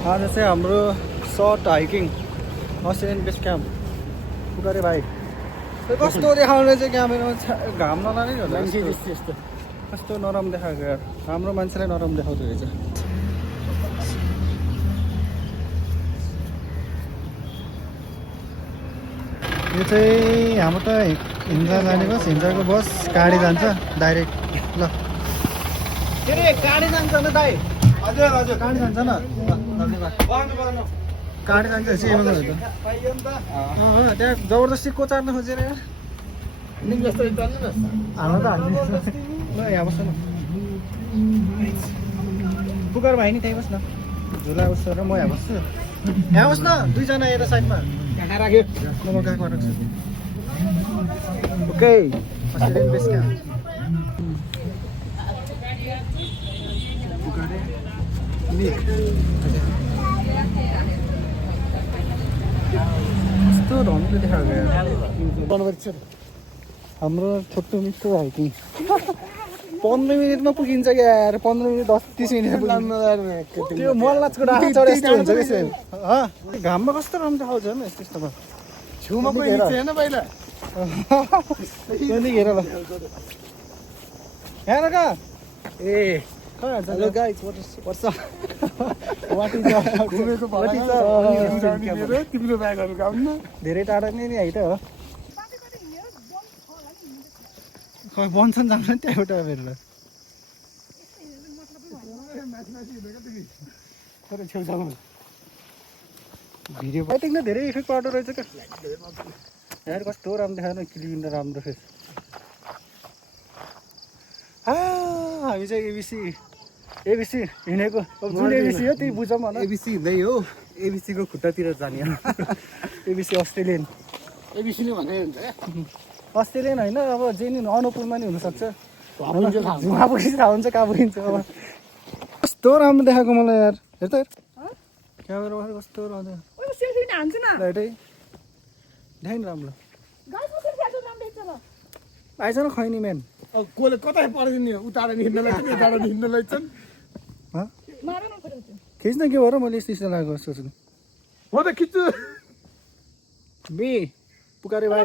आज चाहिँ हाम्रो short hiking Australian base camp पुग्यो रे भाइ। कस्तो देखाउने चाहिँ क्यामेरामा घाम नलाने होला यस्तो कस्तो नरम देखाएको यार। हाम्रो मान्छेलाई नरम देखाउँदो रहेछ। यो चाहिँ हाम्रो त हिन्जा जाने बस, हिन्जाको बस गाडी जान्छ डाइरेक्ट। ल के रे गाडी जान्छ न दाइ? हजुर हजुर गाडी जान्छ न। गाडी जान्छ त्यहाँ जबरजस्ती कोचार्न खोजेर यार। हाल्नु त हाल्ने ल यहाँ बस्छ न। पुकार भाइ नि त्यहीँ बस् न। झुला बस्छ र म यहाँ बस्छु। यहाँ बस् न दुईजना यता साइडमा राख्यो। म गएको राख्छु। ओके अस्ट्रेलियन बेस क्याम्प कस्तो रमिलो देखाएको हाम्रो छोटो मिठो हाइकिङ 15 मिनटमा पुगिन्छ क्या यार। 15 मिनट 10-30 मिनट त्यो मल्लाचको डाँडा चढे यस्तो हुन्छ कि घाममा कस्तो राम्रो देखाउँछ नि यस्तोमा। छेउमा पनि छैन पहिला हेर ल यहाँ र कहाँ ए hello guys what's up what is घुमेको तिम्रो ब्यागहरु काम न धेरै टाढा नै नि है त हो। खै बन्छन् जान्छ नि त्यहाँबाट हेरेर भिडियो एडिटिङ त धेरै इफेक्ट पर्दो रहेछ क्या यार। कस्तो राम्रो देखाएन क्लिन र राम्रो फेस। हामी चाहिँ एबिसी हिँडेको जुन एबिसी हो त्यही बुझौँ होला। एबिसी हिँड्दै हो एबिसी को खुट्टातिर जाने एबिसी अस्ट्रेलियन एबिसी ले भने हुन्छ अस्ट्रेलियन होइन अब जे नि अनुकूलमा नि हुनसक्छ। झुमा पुगिन्छ थाहा हुन्छ कहाँ पुगिन्छ। अब कस्तो राम्रो देखाएको मलाई यार। हेर त क्यामेरामा कस्तो राम्रो देखाइ नि राम्रो आइज न खैनी म्यान। कसले कतै पढिदिने उतार हिँड्नलाई यताबाट हिँड्नलाई छन् खिच्न के भएर मैले यस्तो लागेको सोच्नु म त खिच्छु बे पुकारे भाइ।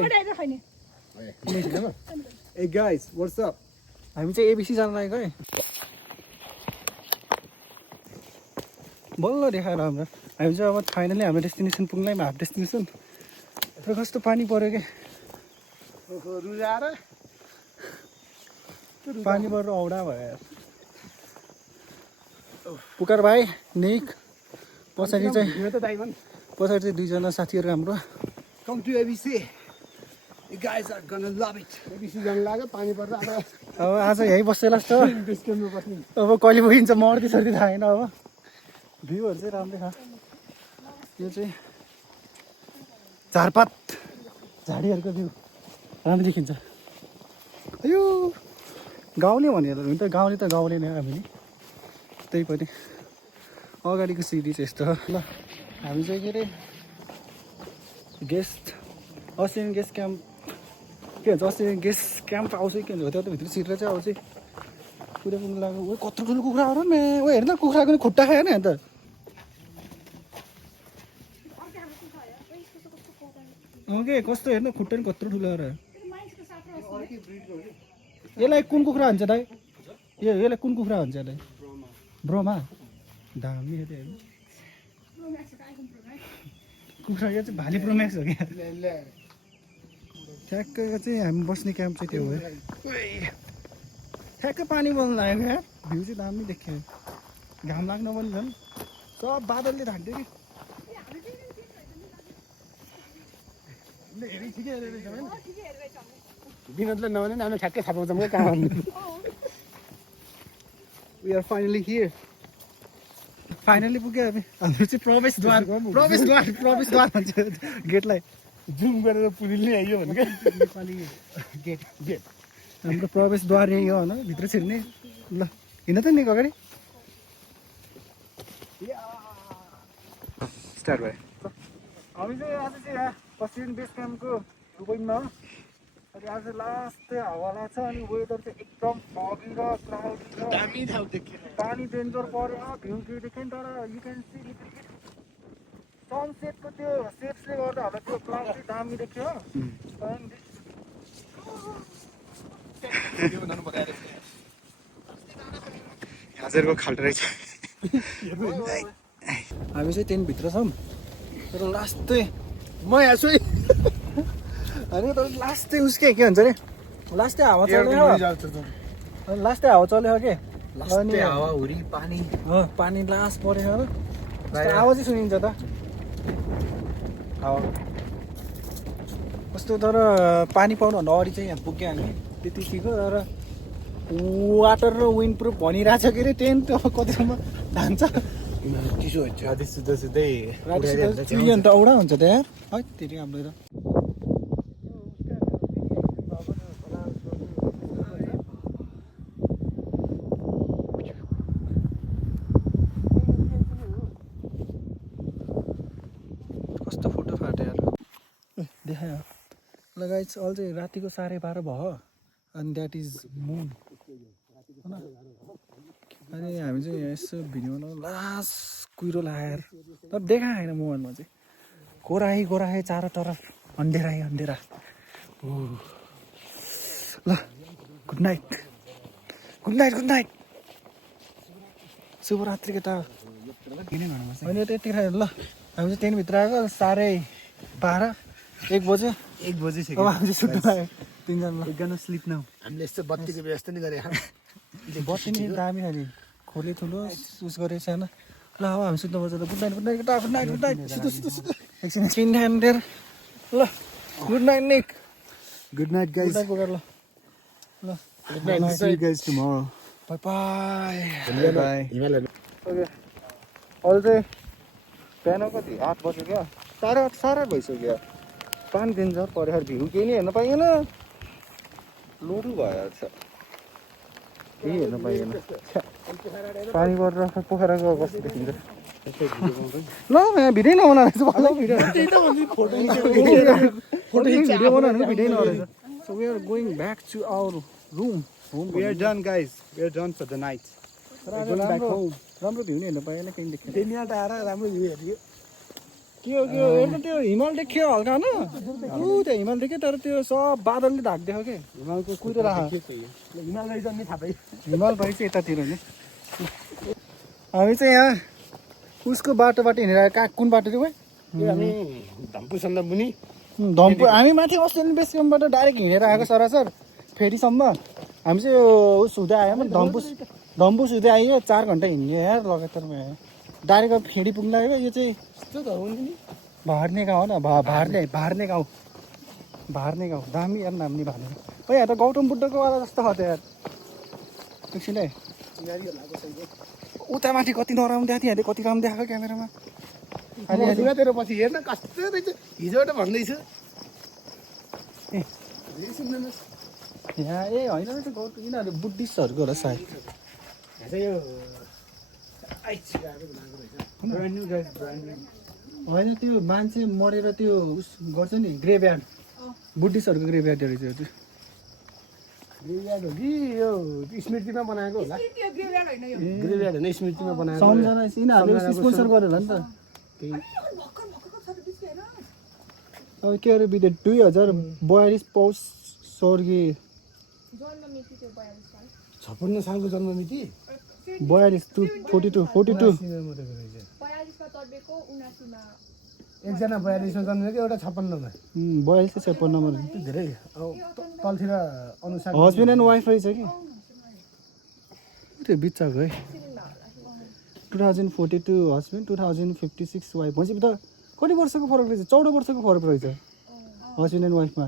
ए गाइस व्हाट्स अप हामी चाहिँ एबिसी जान लागेको है। बल्ल देखाएर हाम्रो हामी चाहिँ अब फाइनली हाम्रो डेस्टिनेसन पुग्नैमा हाफ डेस्टिनेसन। र कस्तो पानी पऱ्यो क्या रुजाएर पानी परेर औडा भयो यार। पुकार भाइ निक पछाडि चाहिँ दुईजना साथीहरू हाम्रो come to ABC You guys are gonna love it. ABC जान लाग्यो पानी पर्दा अब आज यहीँ बस्छ लास्ट अब कहिले पुगिन्छ मर्दी सर्दी थाहा छैन। अब भ्यूहरू चाहिँ राम्रै छ। यो चाहिँ झारपात झाडीहरूको भ्यू राम्रो देखिन्छ। यो गाउँले भनेर हुन त गाउँले नै हामी त्यही पनि अगाडिको सिडी चाहिँ यस्तो ल। हामी चाहिँ के अरे अस्ट्रेलियन गेस्ट क्याम्प के भन्छ अस्ट्रेलियन गेस्ट क्याम्प आउँछ के भन्छ त्यो त भित्र छिरेर चाहिँ आउँछ पुरा पुग्नु लाग्यो। ओ कत्रो ठुलो कुखुराहरू मे ओ हेर्न कुखुराको नि खुट्टा खाएन अन्त के कस्तो हेर्न खुट्टा नि कत्रो ठुलो र। यसलाई कुन कुखुरा हुन्छ दाइ? यसलाई कुन कुखुरा हुन्छ यसलाई? ब्रोमा दामी हेर्नु कुखुरा यो चाहिँ भाले प्रोम्याक्स हो क्या। ठ्याक्क चाहिँ हामी बस्ने क्याम्प चाहिँ त्यो हो। ठ्याक्क पानी बोल्नु लाग्यो क्या। भ्यू चाहिँ दामी देख्यो। घाम लाग्न पनि झन् सब बादलले ढाक्यो कि। विनोदले नभने हामी ठ्याक्कै थाहा पाउँछौँ क्या कहाँ भन्नु। We are finally here. Finally पुग्यो हामी। हाम्रो चाहिँ प्रवेशद्वार भन्छ गेटलाई जुम गरेर पुलिसले आइयो भने क्या नेपाली गेट हाम्रो प्रवेशद्वार यही हो होइन भित्र छिर्ने। ल हिँड त नि अगाडि स्टार्ट भयो। हामी चाहिँ आज चाहिँ यहाँ अस्ट्रेलियन बेस क्याम्पको रुबैनमा हो। अनि आज लास्ट हावा लाग्छ अनि वेदर चाहिँ एकदम फगी र क्लाउडी र दामी ठाउँ देखियो पानी डेन्जर पऱ्यो भ्यू के देख्यो नि तर यु क्यान सी सनसेटको त्यो सेप्सले गर्दा होला त्यो क्लाउड चाहिँ दामी देख्यो हजुरको खाल्टो रहेछ हामी चाहिँ टेन्टभित्र छौँ तर लास्टै म यहाँ छु है होइन तर लास्टै उसकै के भन्छ अरे लास्टै हावा चल्यो अनि लास्टै हावा चल्यो के लास्टै हावाहुरी पानी पानी लास्ट परेको हो आवाजै सुनिन्छ त हावा कस्तो तर पानी पाउनुभन्दा अगाडि चाहिँ यहाँ पुग्यो हामी त्यति ठिक हो तर वाटर र विन्ड प्रुफ भनिरहेछ के अरे टेन्ट अब कतिसम्म जान्छ चिसो हुन्छ राति सुत्दा सुत्दै अन्त औडा हुन्छ त यार है त्यति हाम्रो त कस्तो फोटो फाट्यो यार देखायो लगाइछ अल चाहिँ रातिको 12:30 भयो अनि द्याट इज मुन अनि हामी चाहिँ यसो भिडियो बनाउनु लास्ट कुहिरो लगाएर तर देखाएन मोबाइलमा चाहिँ गोराई चारैतर्फ अन्धेरा ल गुड नाइट शुभरात्रिको त होइन त्यतिखेर ल हामी चाहिँ टेन्टभित्र आएको 12:30 1 बज्यो 1 बजिसक्यो अब हामी चाहिँ सुत्नु लाग्यो तिनजना एकजना स्लिप नाउ हामीले यस्तो बत्तीको व्यवस्था नै गरे बत्ती नि दामी खालि खोले ठुलो उस गरेको छैन ल अब हामी सुत्नुपर्छ त गुड नाइट एकछिन ल good night Nick good night guys ल good night see you guys tomorrow bye Himalaya okay अहिले चाहिँ बिहान कति 8 बज्यो क्या 8:30 भइसक्यो पानी दिन्छ परेर भ्यू केही नै हेर्न पाइएन लोडु भयो केही हेर्न पाइएन पानी परेर पोखराको कस्तो देखिन्छ ल यहाँ भिडियो नहुन रहेछ भिडियो बनाउनु भिडियो नहुन so we are going back to our room We are done guys. We are done for the night. राम्रो भ्यू नै हेर्न पाएन केही देखेन यहाँ आएर राम्रो भ्यू हेर्यो के हो एउटा त्यो हिमाल देख्यो हल्का न त्यहाँ हिमाल देख्यो तर त्यो सब बादलले ढाकिदियो के हिमालको कुहिरो राख हिमाल रहेछ नि थाहा पाइ हिमाल रहेछ यतातिर नि हामी चाहिँ यहाँ उसको बाटोबाट हिँडेर आयो कहाँ कुन बाटो थियो भाइ हामी धम्पुसम्म मुनि धम्पु हामी माथि अस्ट्रेलियन बेस क्याम्पबाट डाइरेक्ट हिँडेर आएको सरासर फेरिसम्म हामी चाहिँ उस हुँदै आयो धम्पुस हुँदै आइयो 4 घन्टा हिँड्यो यार लगातारमा डाइरेक्ट फेरि पुग्न लाग्यो यो चाहिँ भारने गाउँ हो न भारने गाउँ दामी यार नाम्नी भारने ओ यहाँ त गौतम बुद्धको वाला जस्तो हो त यार एकछिन है उता माथि कति नराम्रो देखाएको थियो यहाँ कति राम्रो देखाएको क्यामेरामा तेरो पछि हेर्न कस्तो रहेछ हिजोबाट भन्दैछु यहाँ ए होइन रहेछ गौतम यिनीहरू बुद्धिस्टहरूको होला सायद होइन त्यो मान्छे मरेर त्यो उस गर्छ नि ग्रेभयार्ड बुद्धिस्टहरूको ग्रेभयार्ड रहेछ त्यो ग्रेभयार्ड हो कि यो स्मृतिमा बनाएको होला ग्रेभयार्ड होइन स्मृतिमा बनाएको सम्झना यिनीहरूले स्पोन्सर गर्यो होला नि त अब के अरे बिते 2042 पौष स्वर्गीय 56 सालको जन्ममिति 42 एकजना 42 मा जन्मेको एउटा 56 मा 42 56 नम्बर धेरै तलतिर अनुसार हस्बेन्ड एन्ड वाइफ रहेछ कि त्यो बिच्चाको है 2042 हस्बेन्ड 2056 वाइफ भनेपछि त कति वर्षको फरक रहेछ 14 वर्षको फरक रहेछ हस्बेन्ड एन्ड वाइफमा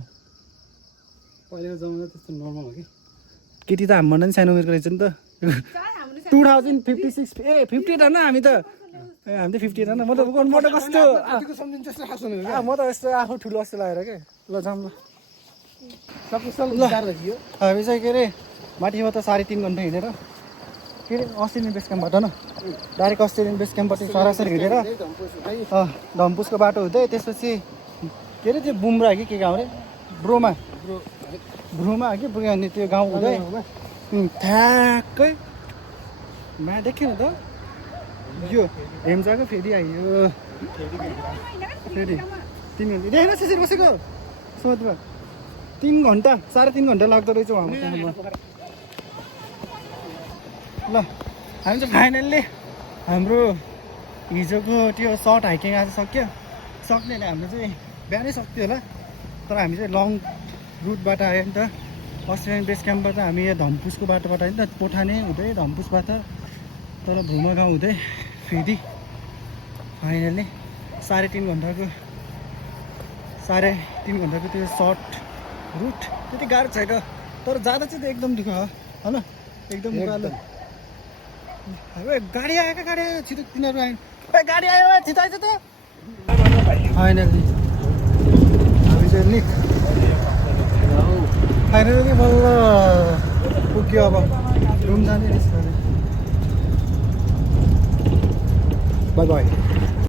पहिलेको जमाना त्यस्तो नर्मल हो कि केटी त हाम्रो पनि सानो उमेरको रहेछ नि त 2056 ए 50 होइन हामी त ए हामी त 50 होइन म त कस्तो म त यस्तो आफू ठुलो जस्तो लागेर के ल जाऊँ ल हामी चाहिँ के अरे माथिमा त 3.5 घन्टा हिँडेर के अरे अस्ट्रेलियन बेस क्याम्पबाट न डाइरेक्ट अस्ट्रेलियन बेस क्याम्पबाट सरासर हिँडेर धम्पुसको बाटो हुँदै त्यसपछि के अरे त्यो बुम्रा कि के गाउँ अरे ब्रोमा कि पुग्यो अनि त्यो गाउँ हुँदै ठ्याक्कै मा देखेन त यो हेम्जाको फेरि आइयो फेरि 3 घन्टा देखेन त्यसरी बसेको सोधमा 3 घन्टा 3.5 घन्टा लाग्दो रहेछ उहाँको त्यहाँबाट ल हामी चाहिँ फाइनल्ली हाम्रो हिजोको त्यो सर्ट हाइकिङ आज सक्यो सक्नेले हाम्रो चाहिँ बिहानै सक्थ्यो होला तर हामी चाहिँ लङ रुटबाट आयो नि त अस्ट्रेलियन बेस क्याम्पबाट हामी यहाँ धम्पुसको बाटोबाट आयो नि त पोठाने हुँदै धम्पुसबाट तर भुमा गाउँ हुँदै फेरि फाइनल्ली 3.5 घन्टाको 3.5 घन्टाको त्यो सर्ट रुट त्यति गाह्रो छैन तर जाँदा चाहिँ एकदम दुःख हो होइन एकदम उकालो गाडी आयो छिटो तिनीहरू आयो गाडी आयो छिटो आइज त फाइनल्ली हामी चाहिँ निक फाइनल्ली बल्ल पुग्यो अब रुम जाने रहेछ बाई बाई